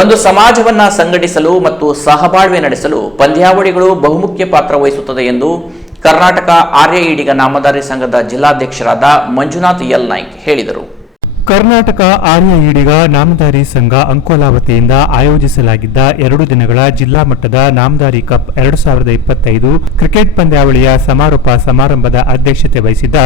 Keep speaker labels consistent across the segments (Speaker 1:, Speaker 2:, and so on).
Speaker 1: ಒಂದು ಸಮಾಜವನ್ನ ಸಂಘಟಿಸಲು ಮತ್ತು ಸಹಬಾಳ್ವೆ ನಡೆಸಲು ಪಂದ್ಯಾವಳಿಗಳು ಬಹುಮುಖ್ಯ ಪಾತ್ರ ವಹಿಸುತ್ತದೆ ಎಂದು ಕರ್ನಾಟಕ ಆರ್ಯ ಈಡಿಗ ನಾಮಧಾರಿ ಸಂಘದ ಜಿಲ್ಲಾಧ್ಯಕ್ಷರಾದ ಮಂಜುನಾಥ್ ಎಲ್ ನಾಯ್ಕ್ ಹೇಳಿದರು.
Speaker 2: ಕರ್ನಾಟಕ ಆರ್ಯ ಈಡಿಗ ನಾಮದಾರಿ ಸಂಘ ಅಂಕೋಲಾ ವತಿಯಿಂದ ಆಯೋಜಿಸಲಾಗಿದ್ದ ಎರಡು ದಿನಗಳ ಜಿಲ್ಲಾ ಮಟ್ಟದ ನಾಮದಾರಿ ಕಪ್ ಎರಡು ಸಾವಿರದ ಇಪ್ಪತ್ತೈದು ಕ್ರಿಕೆಟ್ ಪಂದ್ಯಾವಳಿಯ ಸಮಾರೋಪ ಸಮಾರಂಭದ ಅಧ್ಯಕ್ಷತೆ ವಹಿಸಿದ್ದ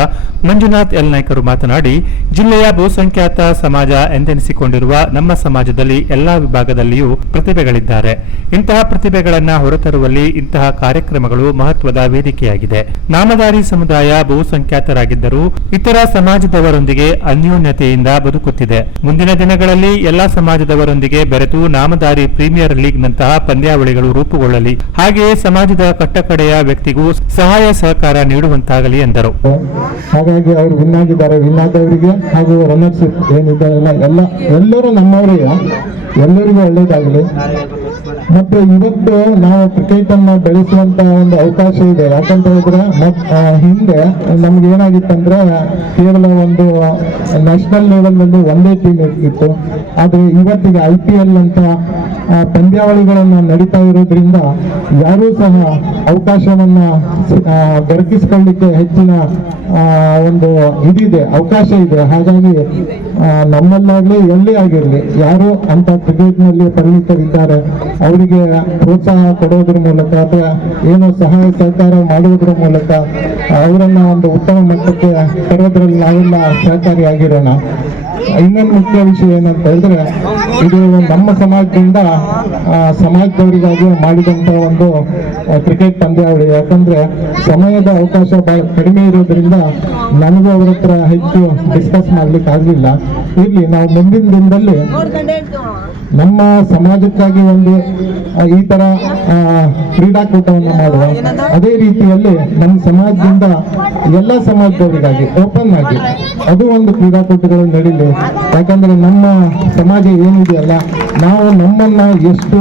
Speaker 2: ಮಂಜುನಾಥ್ ಎಲ್ ನಾಯ್ಕರು ಮಾತನಾಡಿ, ಜಿಲ್ಲೆಯ ಬಹುಸಂಖ್ಯಾತ ಸಮಾಜ ಎಂದೆನಿಸಿಕೊಂಡಿರುವ ನಮ್ಮ ಸಮಾಜದಲ್ಲಿ ಎಲ್ಲಾ ವಿಭಾಗದಲ್ಲಿಯೂ ಪ್ರತಿಭೆಗಳಿದ್ದಾರೆ. ಇಂತಹ ಪ್ರತಿಭೆಗಳನ್ನು ಹೊರತರುವಲ್ಲಿ ಇಂತಹ ಕಾರ್ಯಕ್ರಮಗಳು ಮಹತ್ವದ ವೇದಿಕೆಯಾಗಿದೆ. ನಾಮದಾರಿ ಸಮುದಾಯ ಬಹುಸಂಖ್ಯಾತರಾಗಿದ್ದರೂ, ಇತರ ಸಮಾಜದವರೊಂದಿಗೆ ಅನ್ಯೋನ್ಯತೆಯಿಂದ ಬದುಕುತ್ತಿದೆ. ಮುಂದಿನ ದಿನಗಳಲ್ಲಿ ಎಲ್ಲಾ ಸಮಾಜದವರೊಂದಿಗೆ ಬೆರೆತು ನಾಮದಾರಿ ಪ್ರೀಮಿಯರ್ ಲೀಗ್ ನಂತಹ ಪಂದ್ಯಾವಳಿಗಳು ರೂಪುಗೊಳ್ಳಲಿ. ಹಾಗೆಯೇ ಸಮಾಜದ ಕಟ್ಟಕಡೆಯ ವ್ಯಕ್ತಿಗೂ ಸಹಾಯ ಸಹಕಾರ ನೀಡುವಂತಾಗಲಿ ಎಂದರು.
Speaker 3: ಹಾಗಾಗಿ ಅವರು ವಿನ್ ಆಗಿದ್ದಾರೆ ವಿನ್ ಆದವರಿಗೆ ಹಾಗೂ ರನ್ನರ್ಸ್ ಏನಿದ್ದಾರೆ ಎಲ್ಲ, ಎಲ್ಲರೂ ನಮ್ಮವರೇ. ಎಲ್ಲರಿಗೂ ಒಳ್ಳೇದಾಗಲಿ. ಮತ್ತೆ ಇವತ್ತು ನಾವು ಕ್ರಿಕೆಟ್ ಅನ್ನ ಬೆಳೆಸುವಂತ ಒಂದು ಅವಕಾಶ ಇದೆ. ಯಾಕಂತ ಹೇಳಿದ್ರೆ ಹಿಂದೆ ನಮ್ಗೆ ಏನಾಗಿತ್ತಂದ್ರೆ ಕೇವಲ ಒಂದು ನ್ಯಾಷನಲ್ ಲೆವೆಲ್ ಒಂದೇ ಟೀಮ್ ಇರ್ತಿತ್ತು. ಆದ್ರೆ ಇವತ್ತಿಗೆ ಐ ಪಿ ಎಲ್ ಅಂತ ಪಂದ್ಯಾವಳಿಗಳನ್ನ ನಡೀತಾ ಇರೋದ್ರಿಂದ ಯಾರೂ ಸಹ ಅವಕಾಶವನ್ನ ದೊರಕಿಸ್ಕೊಳ್ಳಿಕ್ಕೆ ಹೆಚ್ಚಿನ ಒಂದು ಇದಿದೆ, ಅವಕಾಶ ಇದೆ. ಹಾಗಾಗಿ ನಮ್ಮಲ್ಲಾಗಲಿ ಎಲ್ಲಿ ಆಗಿರಲಿ, ಯಾರು ಅಂತ ಕ್ರಿಕೆಟ್ನಲ್ಲಿ ಪರಿಣಿತರಿದ್ದಾರೆ, ಅವರಿಗೆ ಪ್ರೋತ್ಸಾಹ ಕೊಡೋದ್ರ ಮೂಲಕ ಅಥವಾ ಏನು ಸಹಾಯ ಸಹಕಾರ ಮಾಡುವುದರ ಮೂಲಕ ಅವರನ್ನು ಒಂದು ಉತ್ತಮ ಮಟ್ಟಕ್ಕೆ ತರೋದ್ರಲ್ಲಿ ನಾವೆಲ್ಲ ಸಹಕಾರಿಯಾಗಿರೋಣ. ಇನ್ನೊಂದು ಮುಖ್ಯ ವಿಷಯ ಏನಂತ ಹೇಳಿದ್ರೆ ಇದು ನಮ್ಮ ಸಮಾಜದಿಂದ ಸಮಾಜದವರಿಗಾಗಿ ಮಾಡಿದಂತ ಒಂದು ಕ್ರಿಕೆಟ್ ಪಂದ್ಯಾವಳಿ. ಯಾಕಂದ್ರೆ ಸಮಯದ ಅವಕಾಶ ಕಡಿಮೆ ಇರೋದ್ರಿಂದ ನನಗೂ ಅವ್ರ ಹತ್ರ ಹೆಚ್ಚು ಡಿಸ್ಕಸ್ ಮಾಡ್ಲಿಕ್ಕೆ ಆಗ್ಲಿಲ್ಲ. ಇಲ್ಲಿ ನಾವು ಮುಂದಿನ ದಿನದಲ್ಲಿ ನಮ್ಮ ಸಮಾಜಕ್ಕಾಗಿ ಒಂದು ಈ ತರ ಕ್ರೀಡಾಕೂಟವನ್ನು ಮಾಡುವ. ಅದೇ ರೀತಿಯಲ್ಲಿ ನಮ್ಮ ಸಮಾಜದಿಂದ ಎಲ್ಲ ಸಮಾಜದವರಿಗಾಗಿ ಓಪನ್ ಆಗಿ ಅದು ಒಂದು ಕ್ರೀಡಾಕೂಟಗಳು ನಡೀಲಿ. ಯಾಕಂದ್ರೆ ನಮ್ಮ ಸಮಾಜ ಏನಿದೆಯಲ್ಲ ನಾವು ನಮ್ಮನ್ನ ಎಷ್ಟು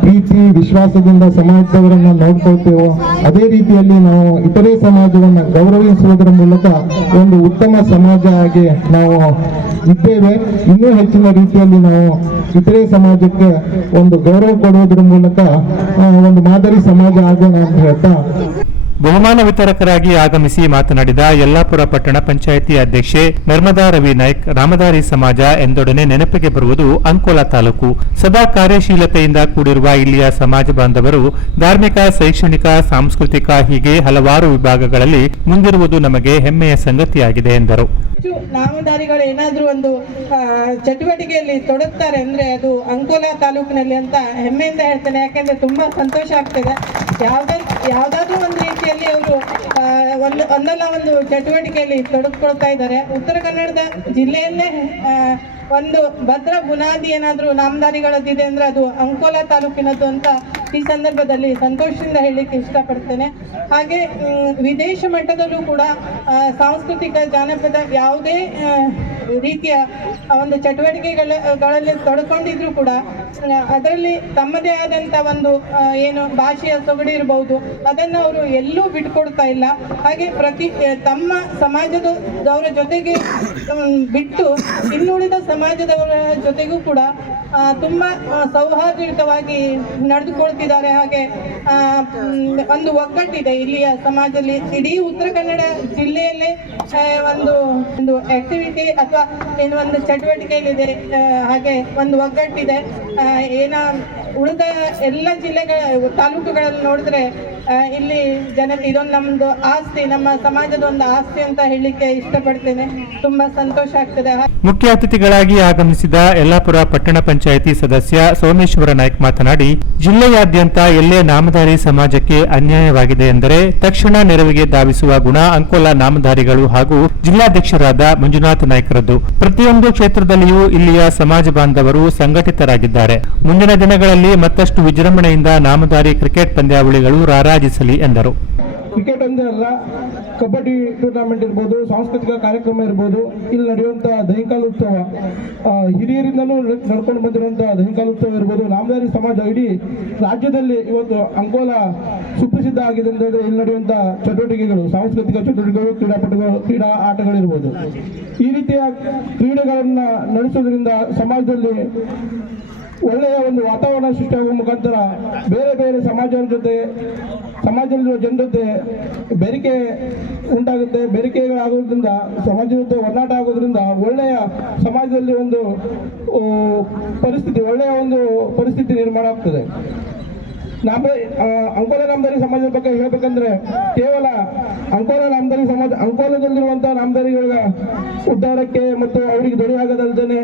Speaker 3: ಪ್ರೀತಿ, ವಿಶ್ವಾಸದಿಂದ ಸಮಾಜದವರನ್ನು ನೋಡ್ಕೊಳ್ತೇವೋ, ಅದೇ ರೀತಿಯಲ್ಲಿ ನಾವು ಇತರೆ ಸಮಾಜವನ್ನ ಗೌರವಿಸುವುದರ ಮೂಲಕ ಒಂದು ಉತ್ತಮ ಸಮಾಜ ಆಗಿ ನಾವು ಇದ್ದೇವೆ. ಇನ್ನೂ ಹೆಚ್ಚಿನ ರೀತಿಯಲ್ಲಿ ನಾವು ಇತರೆ ಸಮಾಜಕ್ಕೆ ಒಂದು ಗೌರವ ಕೊಡುವುದರ ಮೂಲಕ ಒಂದು ಮಾದರಿ ಸಮಾಜ ಆಗೋಣ ಅಂತ ಹೇಳ್ತಾ
Speaker 2: ಬಹುಮಾನ ವಿತರಕರಾಗಿ ಆಗಮಿಸಿ ಮಾತನಾಡಿದ ಯಲ್ಲಾಪುರ ಪಟ್ಟಣ ಪಂಚಾಯಿತಿ ಅಧ್ಯಕ್ಷೆ ನರ್ಮದಾ ರವಿ ನಾಯ್ಕ್, ರಾಮದಾರಿ ಸಮಾಜ ಎಂದೊಡನೆ ನೆನಪಿಗೆ ಬರುವುದು ಅಂಕೋಲಾ ತಾಲೂಕು. ಸದಾ ಕಾರ್ಯಶೀಲತೆಯಿಂದ ಕೂಡಿರುವ ಇಲ್ಲಿಯ ಸಮಾಜ ಬಾಂಧವರು ಧಾರ್ಮಿಕ, ಶೈಕ್ಷಣಿಕ, ಸಾಂಸ್ಕೃತಿಕ ಹೀಗೆ ಹಲವಾರು ವಿಭಾಗಗಳಲ್ಲಿ ಮುಂದಿರುವುದು ನಮಗೆ ಹೆಮ್ಮೆಯ ಸಂಗತಿಯಾಗಿದೆ ಎಂದರು.
Speaker 4: ನಾಮದಾರಿಗಳು ಏನಾದ್ರೂ ಒಂದು ಚಟುವಟಿಕೆಯಲ್ಲಿ ತೊಡಗ್ತಾರೆ ಅಂದ್ರೆ ಅದು ಅಂಕೋಲಾ ತಾಲೂಕಿನಲ್ಲಿ ಅಂತ ಹೆಮ್ಮೆಯಿಂದ ಹೇಳ್ತೇನೆ. ಯಾಕೆಂದ್ರೆ ತುಂಬಾ ಸಂತೋಷ ಆಗ್ತದೆ. ಯಾವ್ದಾದ್ರು ಯಾವುದಾದ್ರೂ ಒಂದು ರೀತಿಯಲ್ಲಿ ಅವರು ಒಂದು ಒಂದಲ್ಲ ಒಂದು ಚಟುವಟಿಕೆಯಲ್ಲಿ ತೊಡಗಿಕೊಳ್ತಾ ಇದ್ದಾರೆ. ಉತ್ತರ ಕನ್ನಡದ ಜಿಲ್ಲೆಯಲ್ಲೇ ಒಂದು ಭದ್ರ ಬುನಾದಿ ಏನಾದ್ರೂ ನಾಮದಾರಿಗಳದ್ದಿದೆ ಅಂದ್ರೆ ಅದು ಅಂಕೋಲಾ ತಾಲೂಕಿನದ್ದು ಅಂತ ಈ ಸಂದರ್ಭದಲ್ಲಿ ಸಂತೋಷದಿಂದ ಹೇಳಲಿಕ್ಕೆ ಇಷ್ಟಪಡ್ತೇನೆ. ಹಾಗೆ ವಿದೇಶ ಮಟ್ಟದಲ್ಲೂ ಕೂಡ ಸಾಂಸ್ಕೃತಿಕ ಜಾನಪದ ಯಾವುದೇ ರೀತಿಯ ಒಂದು ಚಟುವಟಿಕೆಗಳಲ್ಲಿ ತೊಡ್ಕೊಂಡಿದ್ರು ಕೂಡ, ಅದರಲ್ಲಿ ತಮ್ಮದೇ ಆದಂಥ ಒಂದು ಏನು ಭಾಷೆಯ ಸೊಗಡಿ ಇರಬಹುದು ಅದನ್ನು ಅವರು ಎಲ್ಲೂ ಬಿಟ್ಕೊಡ್ತಾ ಇಲ್ಲ. ಹಾಗೆ ಪ್ರತಿ ತಮ್ಮ ಸಮಾಜದವರ ಜೊತೆಗೆ ಬಿಟ್ಟು ಇನ್ನುಳಿದ ಸಮಾಜದವರ ಜೊತೆಗೂ ಕೂಡ ತುಂಬಾ ಸೌಹಾರ್ದಯುತವಾಗಿ ನಡೆದುಕೊಳ್ತಿದ್ದಾರೆ. ಹಾಗೆ ಒಂದು ಒಗ್ಗಟ್ಟಿದೆ ಇಲ್ಲಿಯ ಸಮಾಜದಲ್ಲಿ. ಇಡೀ ಉತ್ತರ ಕನ್ನಡ ಜಿಲ್ಲೆಯಲ್ಲೇ ಒಂದು ಒಂದು ಆಕ್ಟಿವಿಟಿ ಅಥವಾ ಏನು ಒಂದು ಚಟುವಟಿಕೆಯಲ್ಲಿದೆ ಹಾಗೆ ಒಂದು ಒಗ್ಗಟ್ಟಿದೆ. ಏನ ಉಳಿದ ಎಲ್ಲ ಜಿಲ್ಲೆಗಳ, ತಾಲೂಕುಗಳಲ್ಲಿ ನೋಡಿದ್ರೆ ಇಲ್ಲಿ ಜನತೆ ಇದೊಂದು ನಮ್ದು ಆಸ್ತಿ, ನಮ್ಮ ಸಮಾಜದ ಒಂದು ಆಸ್ತಿ ಅಂತ ಹೇಳಲಿಕ್ಕೆ ಇಷ್ಟಪಡ್ತೇನೆ. ತುಂಬಾ ಸಂತೋಷ ಆಗ್ತದೆ.
Speaker 2: ಮುಖ್ಯ ಅತಿಥಿಗಳಾಗಿ ಆಗಮಿಸಿದ ಯಲ್ಲಾಪುರ ಪಟ್ಟಣ ಪಂಚಾಯಿತಿ ಸದಸ್ಯ ಸೋಮೇಶ್ವರ ನಾಯ್ಕ ಮಾತನಾಡಿ, ಜಿಲ್ಲೆಯಾದ್ಯಂತ ಎಲ್ಲೇ ನಾಮಧಾರಿ ಸಮಾಜಕ್ಕೆ ಅನ್ಯಾಯವಾಗಿದೆ ಎಂದರೆ ತಕ್ಷಣ ನೆರವಿಗೆ ಧಾವಿಸುವ ಗುಣ ಅಂಕೋಲ ನಾಮಧಾರಿಗಳು ಹಾಗೂ ಜಿಲ್ಲಾಧ್ಯಕ್ಷರಾದ ಮಂಜುನಾಥ್ ನಾಯ್ಕರದ್ದು. ಪ್ರತಿಯೊಂದು ಕ್ಷೇತ್ರದಲ್ಲಿಯೂ ಇಲ್ಲಿಯ ಸಮಾಜ ಬಾಂಧವರು ಸಂಘಟಿತರಾಗಿದ್ದಾರೆ. ಮುಂದಿನ ದಿನಗಳಲ್ಲಿ ಮತ್ತಷ್ಟು ವಿಜೃಂಭಣೆಯಿಂದ ನಾಮಧಾರಿ ಕ್ರಿಕೆಟ್ ಪಂದ್ಯಾವಳಿಗಳು ರಾರಾಜಿಸಲಿ ಎಂದರು.
Speaker 5: ಕ್ರಿಕೆಟ್ ಅಂದ್ರೆ ಅಲ್ಲ, ಕಬಡ್ಡಿ ಟೂರ್ನಮೆಂಟ್ ಇರ್ಬೋದು, ಸಾಂಸ್ಕೃತಿಕ ಕಾರ್ಯಕ್ರಮ ಇರ್ಬೋದು, ಇಲ್ಲಿ ನಡೆಯುವಂಥ ದೈಹಿಕಾಲ ಉತ್ಸವ. ಹಿರಿಯರಿಂದಲೂ ನಡ್ಕೊಂಡು ಬಂದಿರುವಂಥ ದೈಹಿಕಾಲ ಉತ್ಸವ ಇರ್ಬೋದು. ನಾಮಧಾರಿ ಸಮಾಜ ಇಡೀ ರಾಜ್ಯದಲ್ಲಿ ಇವತ್ತು ಅಂಕೋಲ ಸುಪ್ರಸಿದ್ಧ ಆಗಿದೆ ಅಂತ ಇಲ್ಲಿ ನಡೆಯುವಂಥ ಚಟುವಟಿಕೆಗಳು, ಸಾಂಸ್ಕೃತಿಕ ಚಟುವಟಿಕೆಗಳು, ಕ್ರೀಡಾಪಟುಗಳು, ಕ್ರೀಡಾ ಆಟಗಳಿರ್ಬೋದು. ಈ ರೀತಿಯ ಕ್ರೀಡೆಗಳನ್ನ ನಡೆಸೋದ್ರಿಂದ ಸಮಾಜದಲ್ಲಿ ಒಳ್ಳೆಯ ಒಂದು ವಾತಾವರಣ ಸೃಷ್ಟಿಯಾಗುವ ಮುಖಾಂತರ ಬೇರೆ ಬೇರೆ ಸಮಾಜದ ಜೊತೆ ಸಮಾಜದಲ್ಲಿರುವ ಜನರ ಜೊತೆ ಬೆರಿಕೆ ಉಂಟಾಗುತ್ತೆ. ಬೆರಿಕೆಗಳಾಗೋದ್ರಿಂದ ಸಮಾಜದ ಜೊತೆ ಒಡನಾಟ ಆಗೋದ್ರಿಂದ ಒಳ್ಳೆಯ ಸಮಾಜದಲ್ಲಿ ಒಂದು ಪರಿಸ್ಥಿತಿ, ಒಳ್ಳೆಯ ಒಂದು ಪರಿಸ್ಥಿತಿ ನಿರ್ಮಾಣ ಆಗ್ತದೆ. ನಾಮ ಅಂಕೋಲ ನಾಮದಾರಿ ಸಮಾಜದ ಬಗ್ಗೆ ಹೇಳ್ಬೇಕಂದ್ರೆ ಕೇವಲ ಅಂಕೋಲ ನಾಮದಾರಿ ಸಮಾಜ, ಅಂಕೋಲದಲ್ಲಿರುವಂತಹ ನಾಮದಾರಿಗಳ ಉದ್ಧಾರಕ್ಕೆ ಮತ್ತು ಅವರಿಗೆ ದೊರೆಯಾಗದಲ್ದೇನೆ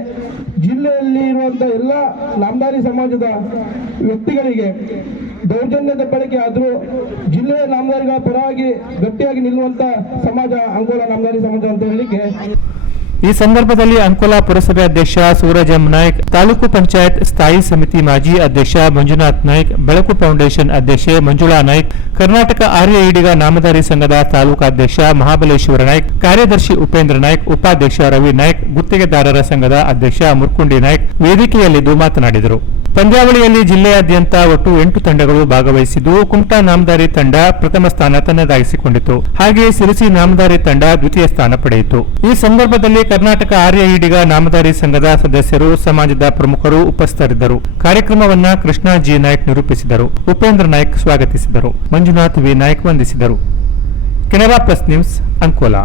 Speaker 5: ಜಿಲ್ಲೆಯಲ್ಲಿ ಇರುವಂತಹ ಎಲ್ಲ ನಾಮದಾರಿ ಸಮಾಜದ ವ್ಯಕ್ತಿಗಳಿಗೆ ದೌರ್ಜನ್ಯದ ಬಳಕೆ ಆದರೂ ಜಿಲ್ಲೆಯ ನಾಮದಾರಿಗಳ ಪರವಾಗಿ ಗಟ್ಟಿಯಾಗಿ ನಿಲ್ಲುವಂತ ಸಮಾಜ ಅಂಕೋಲ ನಾಮದಾರಿ ಸಮಾಜ ಅಂತ ಹೇಳಲಿಕ್ಕೆ
Speaker 2: ಈ ಸಂದರ್ಭದಲ್ಲಿ ಅಂಕೋಲಾ ಪುರಸಭೆ ಅಧ್ಯಕ್ಷ ಸೂರಜ್ ಎಂ ನಾಯ್ಕ್, ತಾಲೂಕು ಪಂಚಾಯತ್ ಸ್ಥಾಯಿ ಸಮಿತಿ ಮಾಜಿ ಅಧ್ಯಕ್ಷ ಮಂಜುನಾಥ್ ನಾಯ್ಕ್, ಬೆಳಕು ಫೌಂಡೇಶನ್ ಅಧ್ಯಕ್ಷೆ ಮಂಜುಳಾ ನಾಯ್ಕ್, ಕರ್ನಾಟಕ ಆರ್ಯ ಈಡಿಗ ನಾಮಧಾರಿ ಸಂಘದ ತಾಲೂಕಾಧ್ಯಕ್ಷ ಮಹಾಬಲೇಶ್ವರ ನಾಯ್ಕ್, ಕಾರ್ಯದರ್ಶಿ ಉಪೇಂದ್ರ ನಾಯ್ಕ್, ಉಪಾಧ್ಯಕ್ಷ ರವಿ ನಾಯ್ಕ್, ಗುತ್ತಿಗೆದಾರರ ಸಂಘದ ಅಧ್ಯಕ್ಷ ಮುರ್ಕುಂಡಿ ನಾಯ್ಕ್ ವೇದಿಕೆಯಲ್ಲಿದ್ದು ಮಾತನಾಡಿದರು. ಪಂದ್ಯಾವಳಿಯಲ್ಲಿ ಜಿಲ್ಲೆಯಾದ್ಯಂತ ಒಟ್ಟು ಎಂಟು ತಂಡಗಳು ಭಾಗವಹಿಸಿದ್ದು, ಕುಮಟಾ ನಾಮದಾರಿ ತಂಡ ಪ್ರಥಮ ಸ್ಥಾನ ತನ್ನದಾಗಿಸಿಕೊಂಡಿತು. ಹಾಗೆಯೇ ಸಿರಿಸಿ ನಾಮದಾರಿ ತಂಡ ದ್ವಿತೀಯ ಸ್ಥಾನ ಪಡೆಯಿತು. ಈ ಸಂದರ್ಭದಲ್ಲಿ ಕರ್ನಾಟಕ ಆರ್ಯ ಈಡಿಗ ನಾಮಧಾರಿ ಸಂಘದ ಸದಸ್ಯರು, ಸಮಾಜದ ಪ್ರಮುಖರು ಉಪಸ್ಥಿತರಿದ್ದರು. ಕಾರ್ಯಕ್ರಮವನ್ನ ಕೃಷ್ಣ ಜಿ ನಾಯ್ಕ್ ನಿರೂಪಿಸಿದರು. ಉಪೇಂದ್ರ ನಾಯ್ಕ್ ಸ್ವಾಗತಿಸಿದರು. ಮಂಜುನಾಥ್ ವಿ ನಾಯ್ಕ್ ವಂದಿಸಿದರು. Canara plus news Ankola.